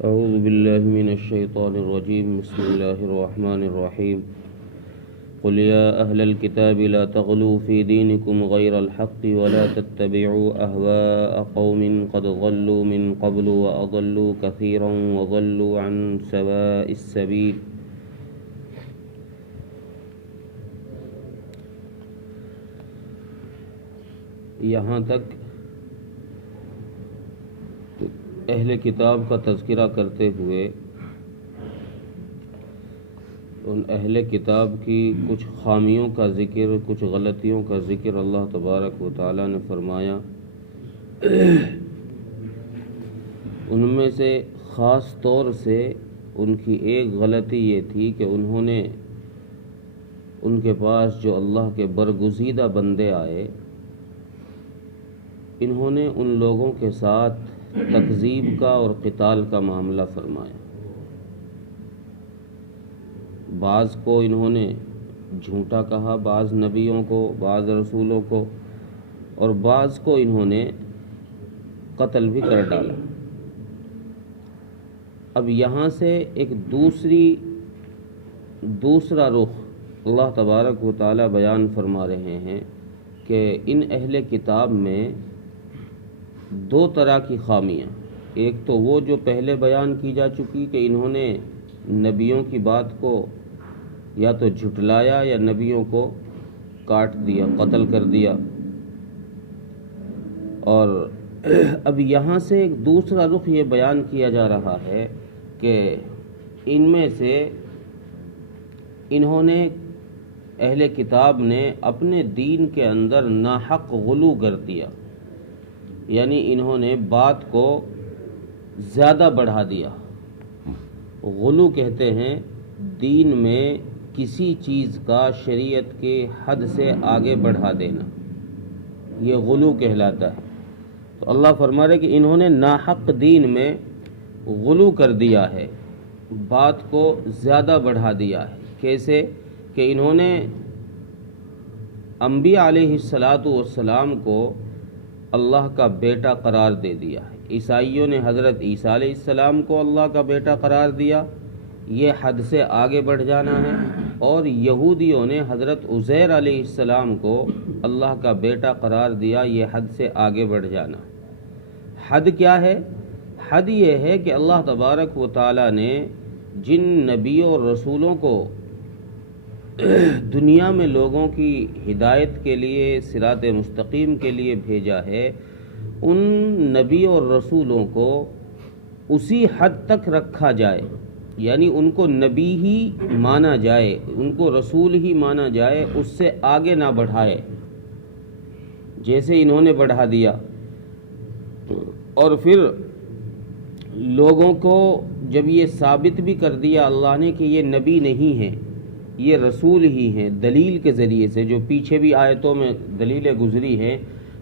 أعوذ بالله من الشيطان الرجيم. بسم الله الرحمن الرحيم. قل يا أهل الكتاب لا تغلوا في دينكم غير الحق ولا تتبعوا أهواء قوم قد ضلوا من قبل وأضلوا كثيرا وضلوا عن سواء السبيل. یہاں تک اہل کتاب کا تذکرہ کرتے ہوئے ان اہل کتاب کی کچھ خامیوں کا ذکر، کچھ غلطیوں کا ذکر اللہ تبارک و تعالی نے فرمایا. ان میں سے خاص طور سے ان کی ایک غلطی یہ تھی کہ انہوں نے ان کے پاس جو اللہ کے برگزیدہ بندے آئے، انہوں نے ان لوگوں کے ساتھ تکذیب کا اور قتال کا معاملہ فرمایا. بعض کو انہوں نے جھوٹا کہا، بعض نبیوں کو، بعض رسولوں کو، اور بعض کو انہوں نے قتل بھی کر ڈالا. اب یہاں سے ایک دوسرا رخ اللہ تبارک و تعالی بیان فرما رہے ہیں کہ ان اہل کتاب میں دو طرح کی خامیاں. ایک تو وہ جو پہلے بیان کی جا چکی کہ انہوں نے نبیوں کی بات کو یا تو جھٹلایا یا نبیوں کو کاٹ دیا، قتل کر دیا. اور اب یہاں سے ایک دوسرا رخ یہ بیان کیا جا رہا ہے کہ ان میں سے انہوں نے اہل کتاب نے اپنے دین کے اندر ناحق غلو کر دیا، یعنی انہوں نے بات کو زیادہ بڑھا دیا. غلو کہتے ہیں دین میں کسی چیز کا شریعت کے حد سے آگے بڑھا دینا، یہ غلو کہلاتا ہے. تو اللہ فرما رہے کہ انہوں نے ناحق دین میں غلو کر دیا ہے، بات کو زیادہ بڑھا دیا ہے. کیسے کہ انہوں نے انبیاء علیہ السلام کو اللہ کا بیٹا قرار دے دیا ہے. عیسائیوں نے حضرت عیسیٰ علیہ السلام کو اللہ کا بیٹا قرار دیا، یہ حد سے آگے بڑھ جانا ہے. اور یہودیوں نے حضرت عزیر علیہ السلام کو اللہ کا بیٹا قرار دیا، یہ حد سے آگے بڑھ جانا. حد کیا ہے؟ حد یہ ہے کہ اللہ تبارک و تعالی نے جن نبیوں اور رسولوں کو دنیا میں لوگوں کی ہدایت کے لیے، صراط مستقیم کے لیے بھیجا ہے، ان نبیوں اور رسولوں کو اسی حد تک رکھا جائے، یعنی ان کو نبی ہی مانا جائے، ان کو رسول ہی مانا جائے، اس سے آگے نہ بڑھائے جیسے انہوں نے بڑھا دیا. اور پھر لوگوں کو جب یہ ثابت بھی کر دیا اللہ نے کہ یہ نبی نہیں ہیں، یہ رسول ہی ہیں، دلیل کے ذریعے سے، جو پیچھے بھی آیتوں میں دلیلیں گزری ہیں،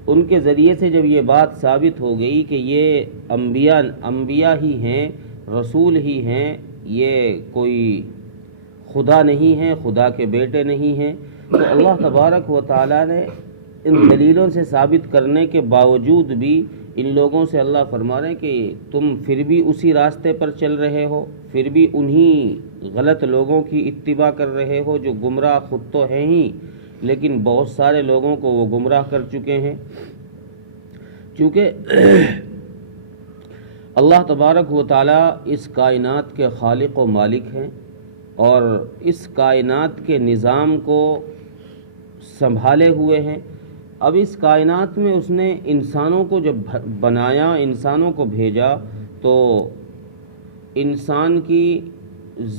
ان کے ذریعے سے جب یہ بات ثابت ہو گئی کہ یہ انبیاء ہی ہیں، رسول ہی ہیں، یہ کوئی خدا نہیں ہیں، خدا کے بیٹے نہیں ہیں، تو اللہ تبارک و تعالی نے ان دلیلوں سے ثابت کرنے کے باوجود بھی ان لوگوں سے اللہ فرما رہے ہیں کہ تم پھر بھی اسی راستے پر چل رہے ہو، پھر بھی انہی غلط لوگوں کی اتباع کر رہے ہو جو گمراہ خود تو ہیں ہی، لیکن بہت سارے لوگوں کو وہ گمراہ کر چکے ہیں. چونکہ اللہ تبارک و تعالی اس کائنات کے خالق و مالک ہیں اور اس کائنات کے نظام کو سنبھالے ہوئے ہیں. اب اس کائنات میں اس نے انسانوں کو جب بنایا، انسانوں کو بھیجا، تو انسان کی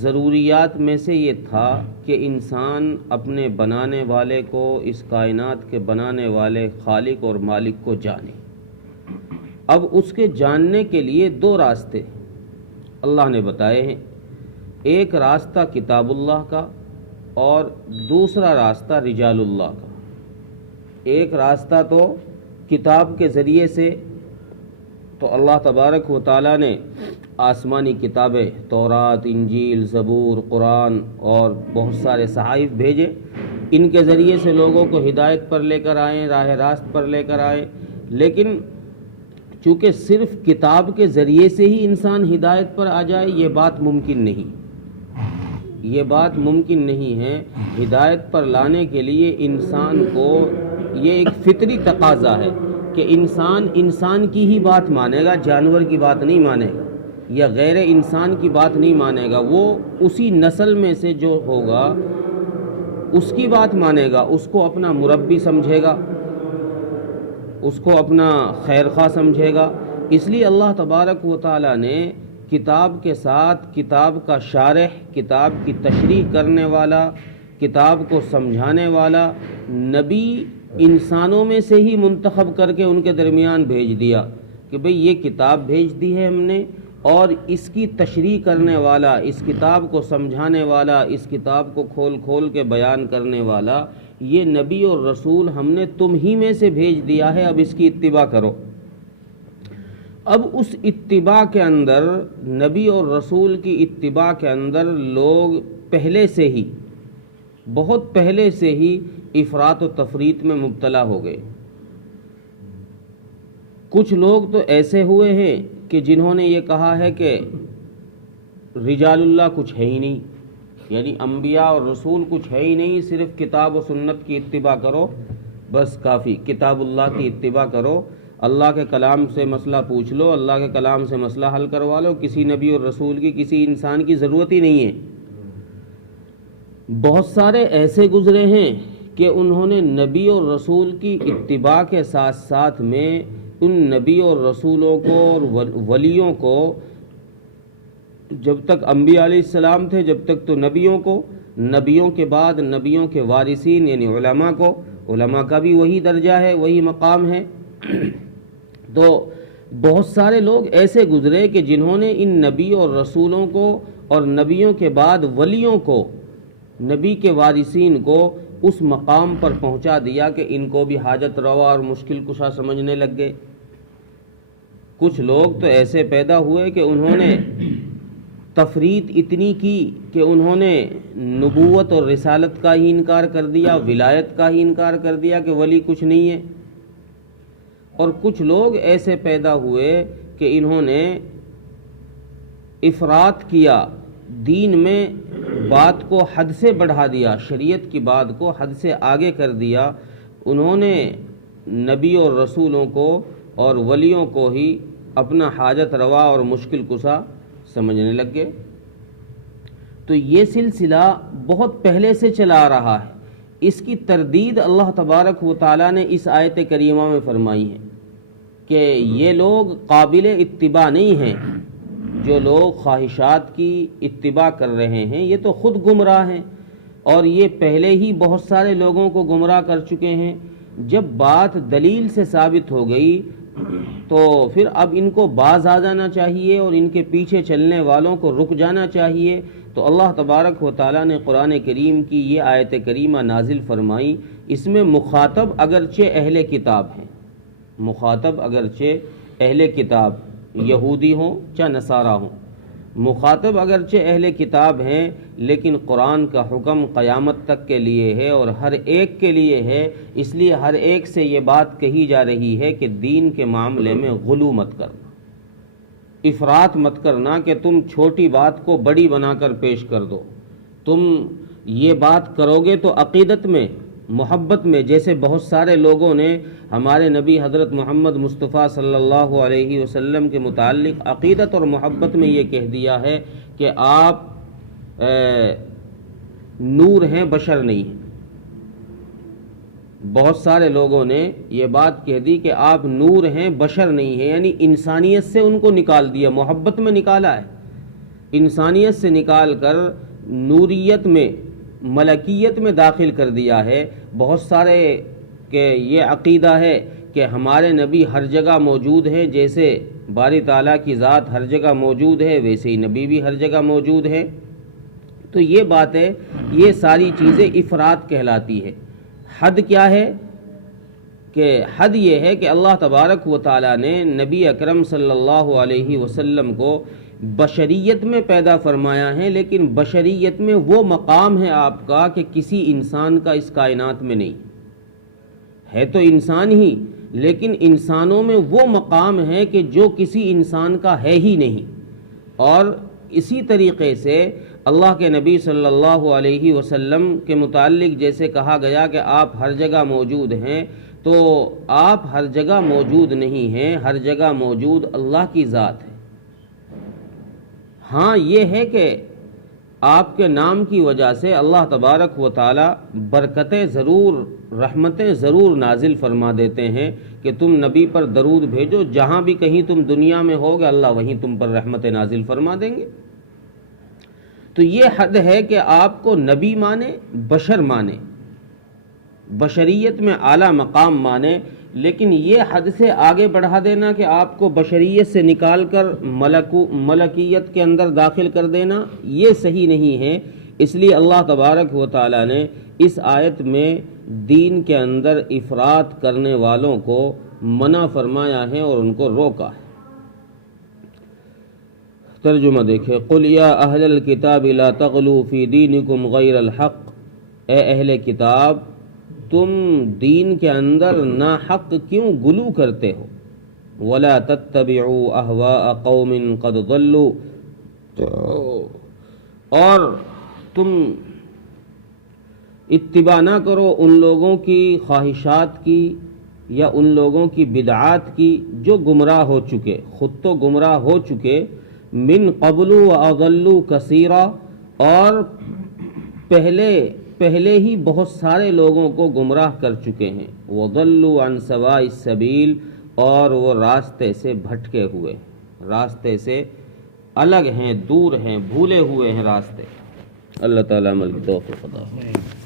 ضروریات میں سے یہ تھا کہ انسان اپنے بنانے والے کو، اس کائنات کے بنانے والے خالق اور مالک کو جانے. اب اس کے جاننے کے لیے دو راستے اللہ نے بتائے ہیں. ایک راستہ کتاب اللہ کا اور دوسرا راستہ رجال اللہ کا. ایک راستہ تو کتاب کے ذریعے سے تو اللہ تبارک و تعالی نے آسمانی کتابیں تورات، انجیل، زبور، قرآن اور بہت سارے صحائف بھیجے. ان کے ذریعے سے لوگوں کو ہدایت پر لے کر آئیں، راہ راست پر لے کر آئیں. لیکن چونکہ صرف کتاب کے ذریعے سے ہی انسان ہدایت پر آ جائے یہ بات ممکن نہیں، یہ بات ممکن نہیں ہے۔ ہدایت پر لانے کے لیے انسان کو یہ ایک فطری تقاضا ہے کہ انسان کی ہی بات مانے گا، جانور کی بات نہیں مانے گا یا غیر انسان کی بات نہیں مانے گا۔ وہ اسی نسل میں سے جو ہوگا اس کی بات مانے گا، اس کو اپنا مربی سمجھے گا، اس کو اپنا خیر خواہ سمجھے گا۔ اس لیے اللہ تبارک و تعالیٰ نے کتاب کے ساتھ کتاب کا شارح، کتاب کی تشریح کرنے والا، کتاب کو سمجھانے والا نبی انسانوں میں سے ہی منتخب کر کے ان کے درمیان بھیج دیا کہ بھئی یہ کتاب بھیج دی ہے ہم نے، اور اس کی تشریح کرنے والا، اس کتاب کو سمجھانے والا، اس کتاب کو کھول کھول کے بیان کرنے والا یہ نبی اور رسول ہم نے تم ہی میں سے بھیج دیا ہے، اب اس کی اتباع کرو۔ اب اس اتباع کے اندر، نبی اور رسول کی اتباع کے اندر لوگ پہلے سے ہی، بہت پہلے سے ہی افراط و تفریط میں مبتلا ہو گئے۔ کچھ لوگ تو ایسے ہوئے ہیں کہ جنہوں نے یہ کہا ہے کہ رجال اللہ کچھ ہے ہی نہیں، یعنی انبیاء اور رسول کچھ ہے ہی نہیں، صرف کتاب و سنت کی اتباع کرو بس کافی، کتاب اللہ کی اتباع کرو، اللہ کے کلام سے مسئلہ پوچھ لو، اللہ کے کلام سے مسئلہ حل کروا لو، کسی نبی اور رسول کی، کسی انسان کی ضرورت ہی نہیں ہے۔ بہت سارے ایسے گزرے ہیں کہ انہوں نے نبی اور رسول کی اتباع کے ساتھ ساتھ میں ان نبی اور رسولوں کو اور ولیوں کو، جب تک انبیاء علیہ السلام تھے جب تک تو نبیوں کو، نبیوں کے بعد نبیوں کے وارثین یعنی علماء کو، علماء کا بھی وہی درجہ ہے، وہی مقام ہے۔ تو بہت سارے لوگ ایسے گزرے کہ جنہوں نے ان نبی اور رسولوں کو اور نبیوں کے بعد ولیوں کو، نبی کے وارثین کو اس مقام پر پہنچا دیا کہ ان کو بھی حاجت روا اور مشکل کشا سمجھنے لگ گئے۔ کچھ لوگ تو ایسے پیدا ہوئے کہ انہوں نے تفریط اتنی کی کہ انہوں نے نبوت اور رسالت کا ہی انکار کر دیا، ولایت کا ہی انکار کر دیا کہ ولی کچھ نہیں ہے۔ اور کچھ لوگ ایسے پیدا ہوئے کہ انہوں نے افراط کیا، دین میں بات کو حد سے بڑھا دیا، شریعت کی بات کو حد سے آگے کر دیا۔ انہوں نے نبی اور رسولوں کو اور ولیوں کو ہی اپنا حاجت روا اور مشکل کشا سمجھنے لگ گئے۔ تو یہ سلسلہ بہت پہلے سے چلا آ رہا ہے۔ اس کی تردید اللہ تبارک و تعالیٰ نے اس آیت کریمہ میں فرمائی ہے کہ یہ لوگ قابل اتباع نہیں ہیں، جو لوگ خواہشات کی اتباع کر رہے ہیں یہ تو خود گمراہ ہیں، اور یہ پہلے ہی بہت سارے لوگوں کو گمراہ کر چکے ہیں۔ جب بات دلیل سے ثابت ہو گئی تو پھر اب ان کو باز آ جانا چاہیے اور ان کے پیچھے چلنے والوں کو رک جانا چاہیے۔ تو اللہ تبارک و تعالیٰ نے قرآن کریم کی یہ آیت کریمہ نازل فرمائی۔ اس میں مخاطب اگرچہ اہل کتاب ہیں، مخاطب اگرچہ اہل کتاب یہودی ہوں چاہے نصارہ ہوں، مخاطب اگرچہ اہل کتاب ہیں، لیکن قرآن کا حکم قیامت تک کے لیے ہے اور ہر ایک کے لیے ہے۔ اس لیے ہر ایک سے یہ بات کہی جا رہی ہے کہ دین کے معاملے میں غلو مت کرنا، افراط مت کرنا کہ تم چھوٹی بات کو بڑی بنا کر پیش کر دو۔ تم یہ بات کرو گے تو عقیدت میں، محبت میں، جیسے بہت سارے لوگوں نے ہمارے نبی حضرت محمد مصطفیٰ صلی اللہ علیہ وسلم کے متعلق عقیدت اور محبت میں یہ کہہ دیا ہے کہ آپ نور ہیں، بشر نہیں ہیں۔ بہت سارے لوگوں نے یہ بات کہہ دی کہ آپ نور ہیں، بشر نہیں ہیں، یعنی انسانیت سے ان کو نکال دیا، محبت میں نکالا ہے، انسانیت سے نکال کر نوریت میں، ملکیت میں داخل کر دیا ہے۔ بہت سارے کہ یہ عقیدہ ہے کہ ہمارے نبی ہر جگہ موجود ہیں، جیسے باری تعالیٰ کی ذات ہر جگہ موجود ہے ویسے ہی نبی بھی ہر جگہ موجود ہے۔ تو یہ باتیں، یہ ساری چیزیں افراط کہلاتی ہے۔ حد کیا ہے کہ حد یہ ہے کہ اللہ تبارک و تعالیٰ نے نبی اکرم صلی اللہ علیہ وسلم کو بشریت میں پیدا فرمایا ہے، لیکن بشریت میں وہ مقام ہے آپ کا کہ کسی انسان کا اس کائنات میں نہیں ہے۔ تو انسان ہی، لیکن انسانوں میں وہ مقام ہے کہ جو کسی انسان کا ہے ہی نہیں. اور اسی طریقے سے اللہ کے نبی صلی اللہ علیہ وسلم کے متعلق جیسے کہا گیا کہ آپ ہر جگہ موجود ہیں، تو آپ ہر جگہ موجود نہیں ہیں، ہر جگہ موجود اللہ کی ذات ہے. ہاں یہ ہے کہ آپ کے نام کی وجہ سے اللہ تبارک و تعالی برکتیں ضرور، رحمتیں ضرور نازل فرما دیتے ہیں کہ تم نبی پر درود بھیجو، جہاں بھی کہیں تم دنیا میں ہوگے اللہ وہیں تم پر رحمتیں نازل فرما دیں گے. تو یہ حد ہے کہ آپ کو نبی مانے، بشر مانے، بشریت میں اعلیٰ مقام مانے، لیکن یہ حد سے آگے بڑھا دینا کہ آپ کو بشریت سے نکال کر ملکیت کے اندر داخل کر دینا، یہ صحیح نہیں ہے. اس لیے اللہ تبارک و تعالی نے اس آیت میں دین کے اندر افراط کرنے والوں کو منع فرمایا ہے اور ان کو روکا ہے. ترجمہ دیکھیں. قل یا اہل الکتاب لا تغلوا فی دینکم غیر الحق، اے اہل کتاب تم دین کے اندر ناحق کیوں غلو کرتے ہو. ولا تتبعوا اہواء قوم قد ضلوا، اور تم اتباع نہ کرو ان لوگوں کی خواہشات کی یا ان لوگوں کی بدعات کی جو گمراہ ہو چکے، خود تو گمراہ ہو چکے، من قبل واضلوا کثیرا، اور پہلے ہی بہت سارے لوگوں کو گمراہ کر چکے ہیں. وضلوا عن سواء السبیل، اور وہ راستے سے بھٹکے ہوئے، راستے سے الگ ہیں، دور ہیں، بھولے ہوئے ہیں راستے. اللہ تعالیٰ عمل کی توفیق عطا فرمائے.